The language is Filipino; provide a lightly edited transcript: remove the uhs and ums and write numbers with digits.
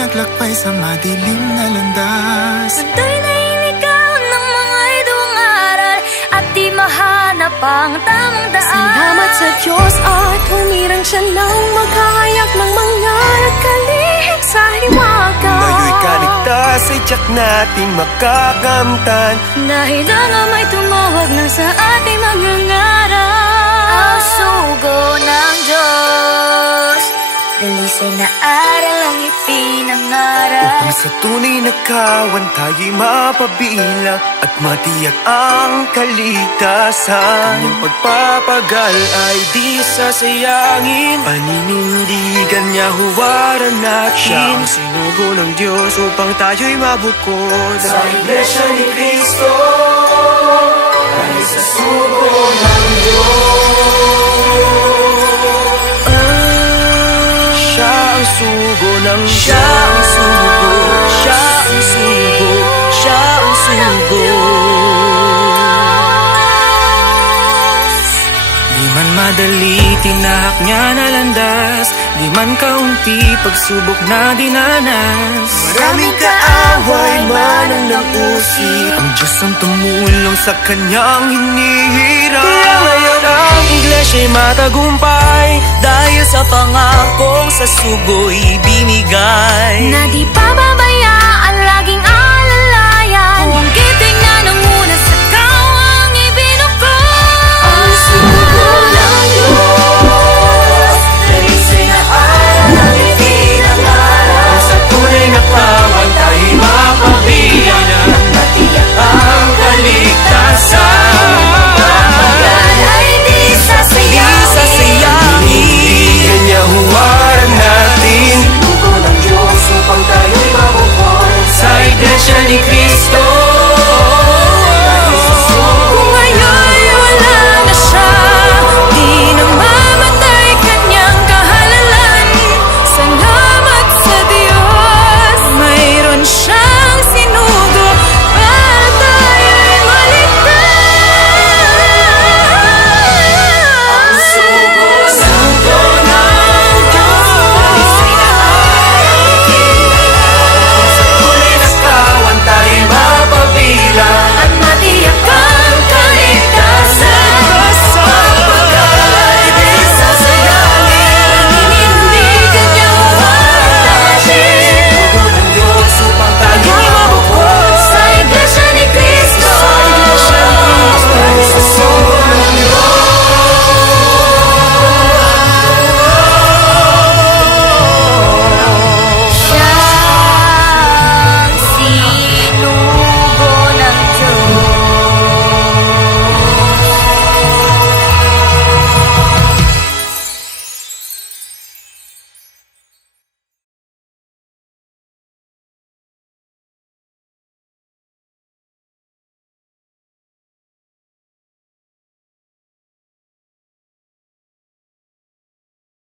naglakbay sa madilim na landas. Panday na inigaw ng mga idong aral at di mahanap ang tamang daan. Salamat sa Diyos at humirang siya ng maghahayak ng mga nagkalihim sa hiwaga. Ngayon'y kaligtas ay tiyak nating makakamtan. Dahil ang may tumawag na sa ating magngangaral. Ang sugo ng Diyos, dalisay na aral ang ipinangaral. Upang sa tunay na kawan tayo'y mapabilang at matiyak ang kaligtasan. Kanyang pagpapagal ay di sasayangin, paninindigan niya huwaran natin. Siya ang sinugo ng Diyos upang tayo'y mabukod sa Iglesia ni Cristo ay sa sugo ng Diyos. Siya ang sugo ng Diyos. Siya ang sugo, siya ang sugo, siya ang sugo. Di man madali, tinahak niya na landas. Di man kaunti, pagsubok na dinanas. Maraming kaaway man ang nausip, ang Diyos ang tumulong sa kanyang hinihirap. Kaya ngayon ang Iglesia'y matagumpay dahil sa pangakong sa sugo'y binigay. Na di pababayaan